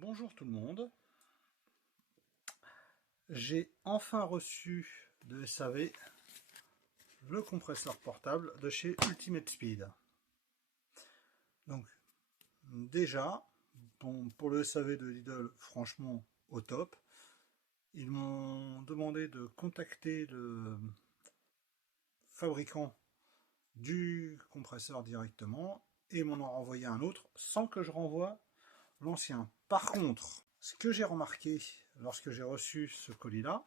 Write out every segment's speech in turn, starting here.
Bonjour tout le monde, j'ai enfin reçu de SAV le compresseur portable de chez Ultimate Speed. Donc déjà, bon, pour le SAV de Lidl, franchement au top. Ils m'ont demandé de contacter le fabricant du compresseur directement et m'en ont renvoyé un autre sans que je renvoie l'ancien. Par contre, ce que j'ai remarqué lorsque j'ai reçu ce colis-là,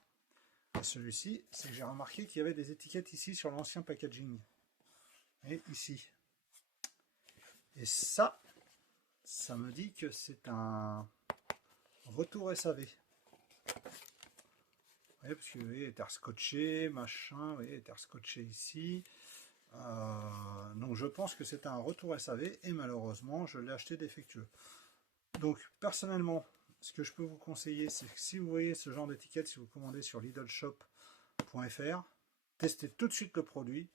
celui-ci, c'est que j'ai remarqué qu'il y avait des étiquettes ici sur l'ancien packaging. Et ici. Et ça me dit que c'est un retour SAV. Vous voyez, parce que vous voyez, scotché, machin, vous voyez, scotché ici. Donc je pense que c'est un retour SAV et malheureusement je l'ai acheté défectueux. Donc personnellement, ce que je peux vous conseiller, c'est que si vous voyez ce genre d'étiquette, si vous commandez sur lidlshop.fr, testez tout de suite le produit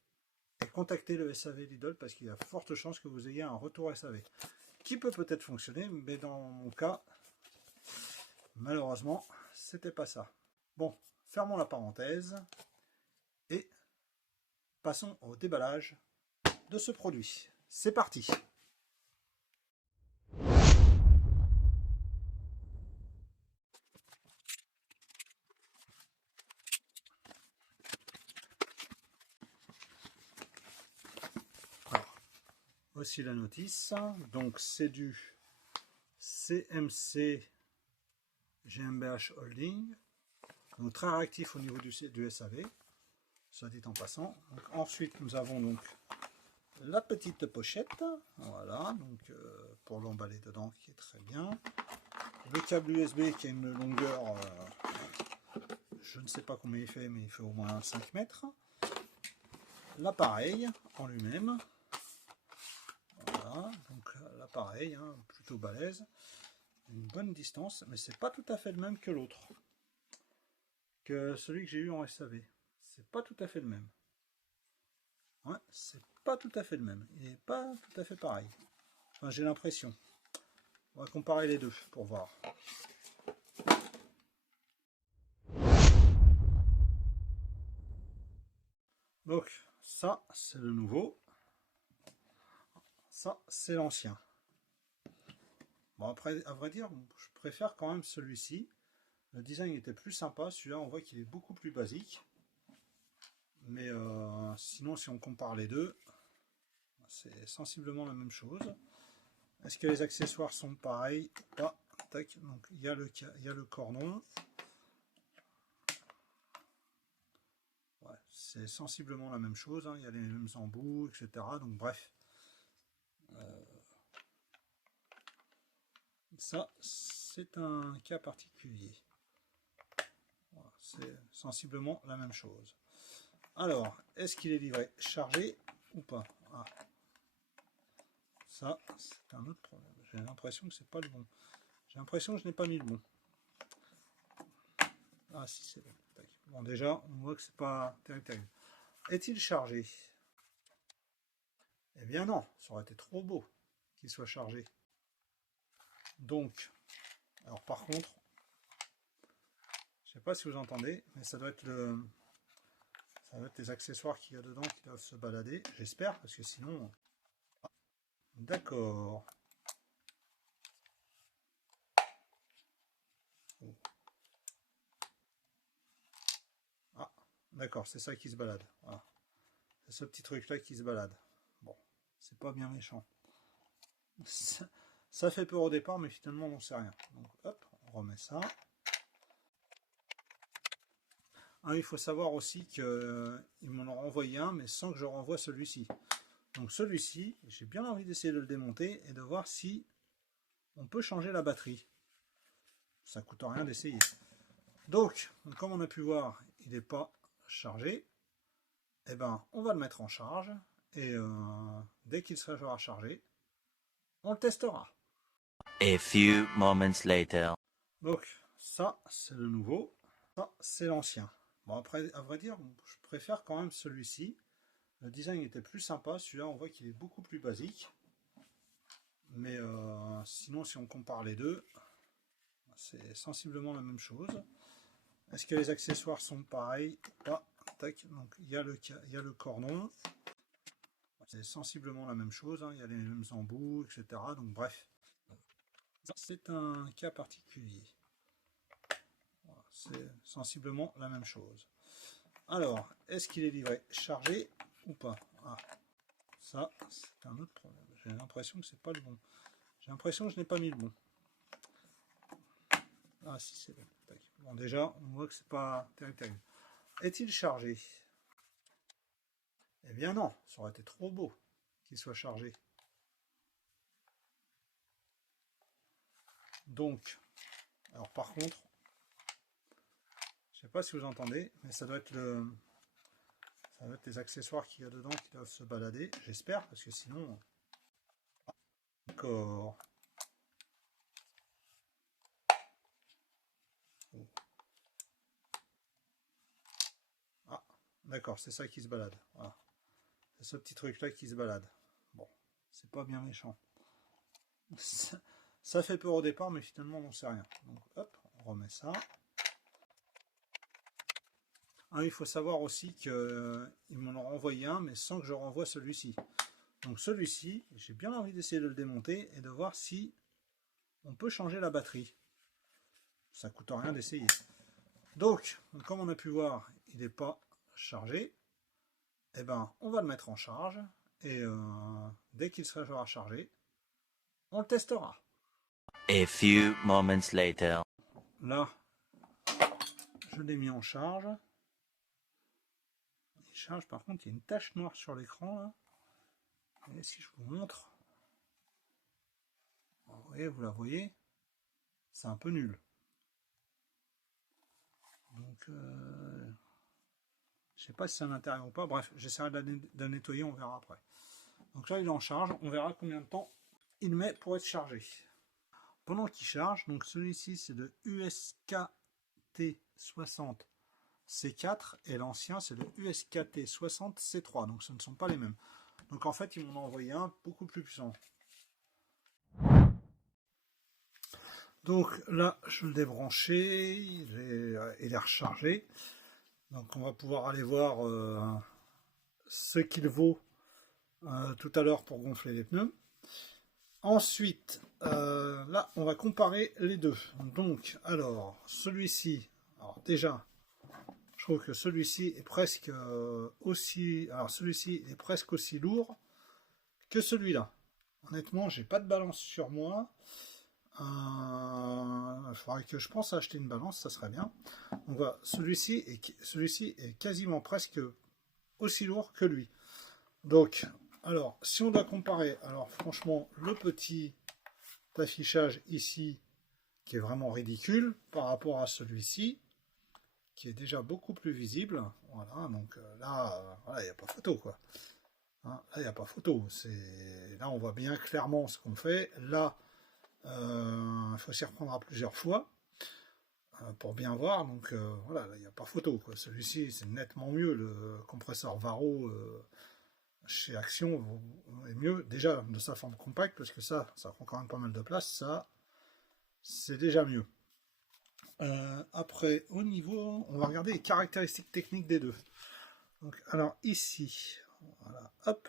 et contactez le SAV Lidl parce qu'il y a forte chance que vous ayez un retour SAV qui peut peut-être fonctionner, mais dans mon cas, malheureusement, c'était pas ça. Bon, fermons la parenthèse et passons au déballage de ce produit. C'est parti! Voici la notice. Donc c'est du CMC GmbH Holding, donc très réactif au niveau du SAV, soit dit en passant. Donc, ensuite nous avons donc la petite pochette, voilà, donc pour l'emballer dedans qui est très bien. Le câble USB qui a une longueur, je ne sais pas combien il fait, mais il fait au moins 5 mètres. L'appareil en lui-même. Voilà, donc l'appareil, hein, plutôt balèze, une bonne distance, mais c'est pas tout à fait le même que l'autre, que celui que j'ai eu en SAV. C'est pas tout à fait le même. Ouais, c'est pas tout à fait le même. Il n'est pas tout à fait pareil. Enfin, j'ai l'impression. On va comparer les deux pour voir. Donc, ça, c'est le nouveau. Ça, c'est l'ancien. Bon, après, à vrai dire, je préfère quand même celui-ci. Le design était plus sympa. Celui-là, on voit qu'il est beaucoup plus basique. Mais sinon, si on compare les deux, c'est sensiblement la même chose. Est-ce que les accessoires sont pareils? Pas. Tac. Donc, il y a le cordon. Ouais, c'est sensiblement la même chose. Hein. Il y a les mêmes embouts, etc. Donc, bref. Ça, c'est un cas particulier. Voilà, c'est sensiblement la même chose. Alors, est-ce qu'il est livré chargé ou pas? Ah. Ça, c'est un autre problème. J'ai l'impression que c'est pas le bon. J'ai l'impression que je n'ai pas mis le bon. Ah si, c'est bon. Bon, déjà, on voit que c'est pas terrible. Est-il chargé? Eh bien non, ça aurait été trop beau qu'il soit chargé. Donc, alors par contre, je sais pas si vous entendez, mais ça doit être les accessoires qu'il y a dedans qui doivent se balader, j'espère, parce que sinon... D'accord. Ah, d'accord, c'est ça qui se balade. Voilà. C'est ce petit truc-là qui se balade. Bon, c'est pas bien méchant. Ça fait peur au départ, mais finalement, on n'en sait rien. Donc, hop, on remet ça. Ah, il faut savoir aussi qu'ils m'en ont renvoyé un, mais sans que je renvoie celui-ci. Donc celui-ci, j'ai bien envie d'essayer de le démonter et de voir si on peut changer la batterie. Ça coûte rien d'essayer. Donc, comme on a pu voir, il n'est pas chargé. Eh ben, on va le mettre en charge et dès qu'il sera chargé, on le testera. A few moments later. Donc, ça, c'est le nouveau. Ça, c'est l'ancien. Bon, après, à vrai dire, je préfère quand même celui-ci. Le design était plus sympa. Celui-là, on voit qu'il est beaucoup plus basique. Mais sinon, si on compare les deux, c'est sensiblement la même chose. Est-ce que les accessoires sont pareils? Pas. Tac. Donc il y a le cordon. C'est sensiblement la même chose, hein. Il y a les mêmes embouts, etc. Donc bref, c'est un cas particulier. Voilà, c'est sensiblement la même chose. Alors, est-ce qu'il est livré chargé ou pas? Ah, ça, c'est un autre problème. J'ai l'impression que c'est pas le bon. J'ai l'impression que je n'ai pas mis le bon. Ah si, c'est bon. Tac. Bon, déjà, on voit que c'est pas terrible. Est-il chargé? Eh bien non, ça aurait été trop beau qu'il soit chargé. Donc, alors par contre, je sais pas si vous entendez, mais ça doit être les accessoires qu'il y a dedans qui doivent se balader, j'espère, parce que sinon... D'accord. Ah, d'accord, c'est ça qui se balade. Voilà. C'est ce petit truc-là qui se balade. Bon, c'est pas bien méchant. Ça fait peur au départ, mais finalement, on n'en sait rien. Donc, hop, on remet ça. Ah, il faut savoir aussi qu'ils m'en ont renvoyé un, mais sans que je renvoie celui-ci. Donc celui-ci, j'ai bien envie d'essayer de le démonter et de voir si on peut changer la batterie. Ça coûte rien d'essayer. Donc, comme on a pu voir, il n'est pas chargé. Eh ben, on va le mettre en charge. Et dès qu'il sera chargé, on le testera. A few moments later. Là, je l'ai mis en charge. Il charge, par contre, il y a une tache noire sur l'écran là. Et si je vous montre, vous la voyez, c'est un peu nul. Donc, je sais pas si c'est à l'intérieur ou pas. Bref, j'essaierai de la nettoyer, on verra après. Donc là, il est en charge. On verra combien de temps il met pour être chargé. Pendant qu'il charge, donc celui-ci, c'est de USKT60 C4 et l'ancien, c'est le USKT60 C3. Donc, ce ne sont pas les mêmes. Donc, en fait, ils m'en ont envoyé un beaucoup plus puissant. Donc là, je le débranché, il est rechargé. Donc on va pouvoir aller voir ce qu'il vaut tout à l'heure pour gonfler les pneus. Ensuite, là, on va comparer les deux. Donc, alors, celui-ci, alors déjà, je trouve que celui-ci est presque aussi, alors celui-ci est presque aussi lourd que celui-là. Honnêtement, j'ai pas de balance sur moi. Il faudrait que je pense à acheter une balance, ça serait bien. On voit, celui-ci est quasiment presque aussi lourd que lui. Donc, alors, si on doit comparer, alors franchement, le petit affichage ici, qui est vraiment ridicule, par rapport à celui-ci, qui est déjà beaucoup plus visible. Voilà, donc là, il n'y a pas photo, quoi. Hein, là, il n'y a pas photo. Là, on voit bien clairement ce qu'on fait. Là, il faut s'y reprendre à plusieurs fois pour bien voir. Donc voilà, il n'y a pas photo. Celui-ci, c'est nettement mieux. Le compresseur Varro chez Action est mieux. Déjà de sa forme compacte, parce que ça prend quand même pas mal de place. Ça, c'est déjà mieux. Après, au niveau, on va regarder les caractéristiques techniques des deux. Donc, alors ici, voilà, hop.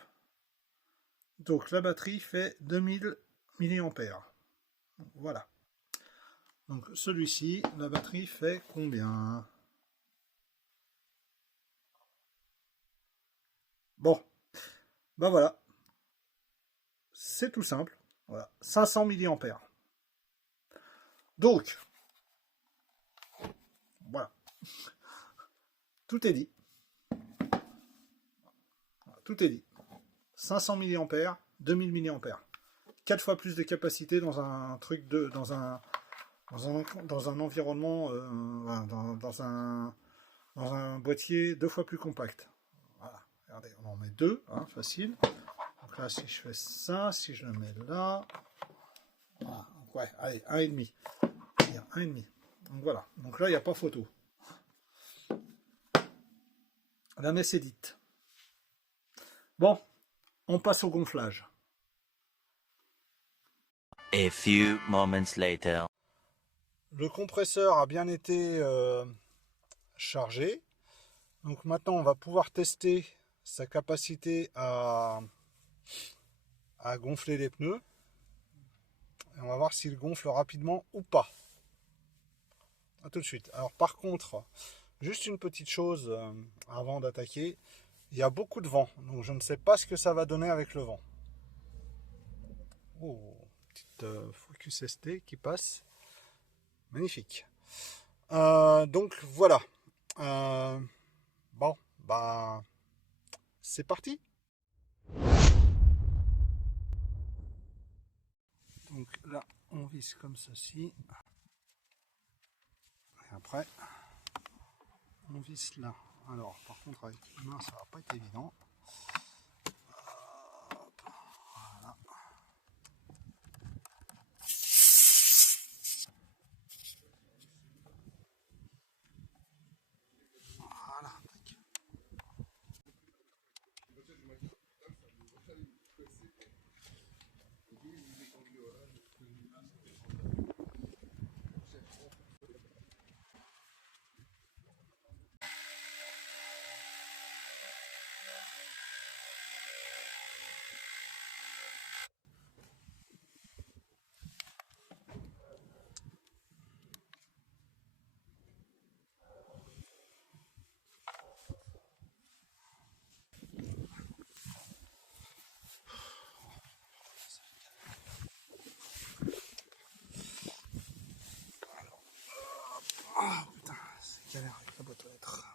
Donc la batterie fait 2000 mAh. Voilà. Donc celui-ci, la batterie fait combien? Bon, ben voilà. C'est tout simple. Voilà, 500 mAh. Donc, voilà. Tout est dit. Tout est dit. 500 mAh, 2000 mAh. 4 fois plus de capacité dans un truc dans un environnement, dans un boîtier 2 fois plus compact. Voilà, regardez, on en met 2, hein, facile. Donc là, si je fais ça, si je le mets là, voilà, donc ouais, allez, 1,5. 1,5. Donc voilà, donc là, il n'y a pas photo. La messe est dite. Bon, on passe au gonflage. A few moments later. Le compresseur a bien été chargé. Donc maintenant, on va pouvoir tester sa capacité à gonfler les pneus. Et on va voir s'il gonfle rapidement ou pas. A tout de suite. Alors par contre, juste une petite chose avant d'attaquer. Il y a beaucoup de vent. Donc je ne sais pas ce que ça va donner avec le vent. Oh, petite Focus ST qui passe. Magnifique. Donc voilà. Bon, bah c'est parti. Donc là, on visse comme ceci. Et après, on visse là. Alors, par contre, avec une main, ça va pas être évident. Hop, voilà. Voilà. Ah putain, c'est galère avec la boîte aux lettres.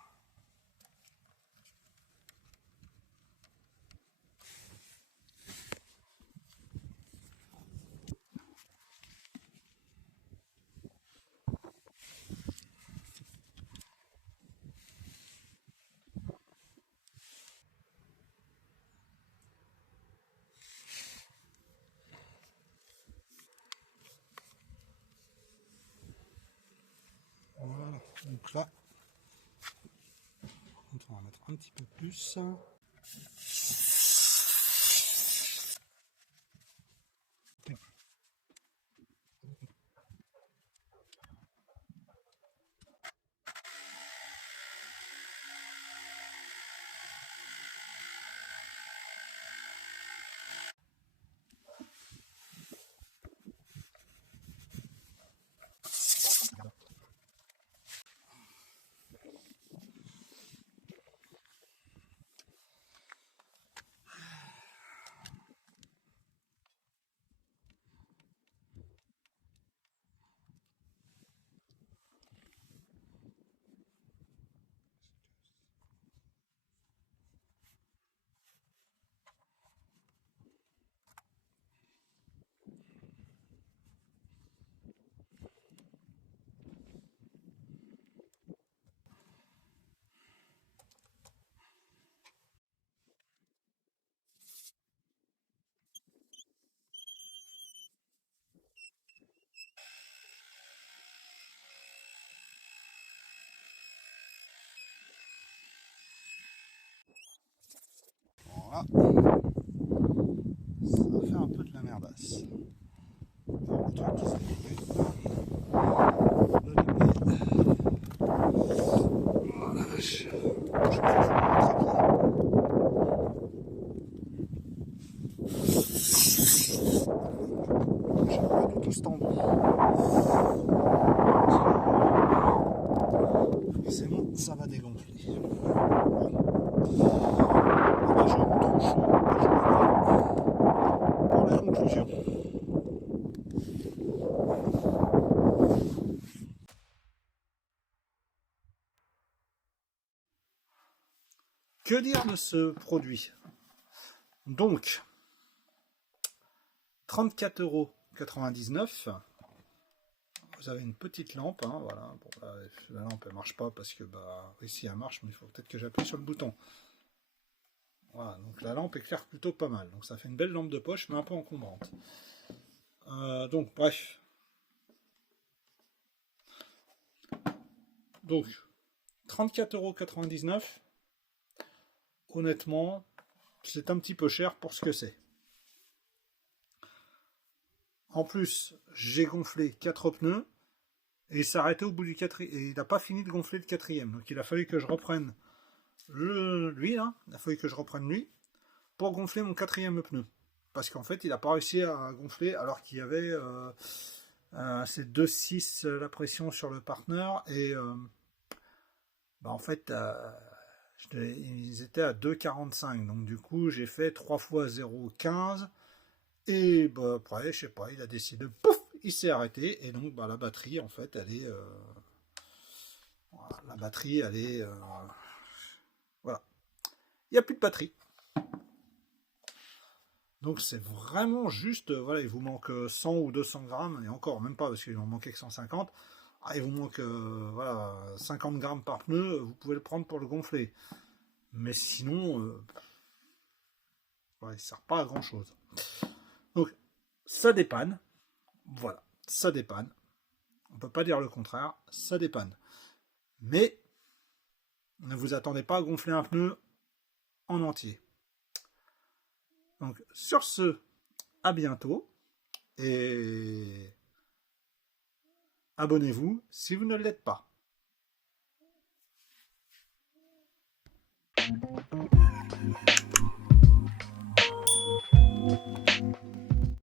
Voilà, donc là, on va mettre un petit peu plus. Voilà, ça va faire un peu de la merdasse. Alors, le truc qui s'est oh la vache. Je vais faire ça j'aime pas du tout ce tambour. Forcément, ça va dégonfler. Là, je rends trop chaud. Je reviens pour la conclusion. Que dire de ce produit? Donc, 34,99 €. Vous avez une petite lampe, hein, voilà. Bon, là, la lampe elle marche pas parce que bah ici elle marche, mais il faut peut-être que j'appuie sur le bouton. Voilà, donc la lampe éclaire plutôt pas mal. Donc ça fait une belle lampe de poche, mais un peu encombrante. Donc bref. Donc 34,99 €. Honnêtement, c'est un petit peu cher pour ce que c'est. En plus, j'ai gonflé 4 pneus. Et il s'est arrêté au bout du quatrième. Et il n'a pas fini de gonfler le quatrième. Donc il a fallu que je reprenne lui, là. Il a fallu que je reprenne lui pour gonfler mon quatrième pneu. Parce qu'en fait, il n'a pas réussi à gonfler alors qu'il y avait c'est 2,6 la pression sur le partner. Et en fait, ils étaient à 2,45. Donc du coup, j'ai fait 3 fois 0,15. Et après, je sais pas, il a décidé, pouf, il s'est arrêté. Et donc la batterie, en fait, elle est... la batterie, elle est... voilà. Il n'y a plus de batterie. Donc c'est vraiment juste, voilà, il vous manque 100 ou 200 grammes, et encore, même pas, parce qu'il en manquait que 150. Ah, il vous manque voilà, 50 grammes par pneu, vous pouvez le prendre pour le gonfler. Mais sinon, ouais, il ne sert pas à grand chose. Donc, ça dépanne. Voilà, ça dépanne. On ne peut pas dire le contraire, ça dépanne. Mais, ne vous attendez pas à gonfler un pneu en entier. Donc, sur ce, à bientôt. Et abonnez-vous si vous ne l'êtes pas.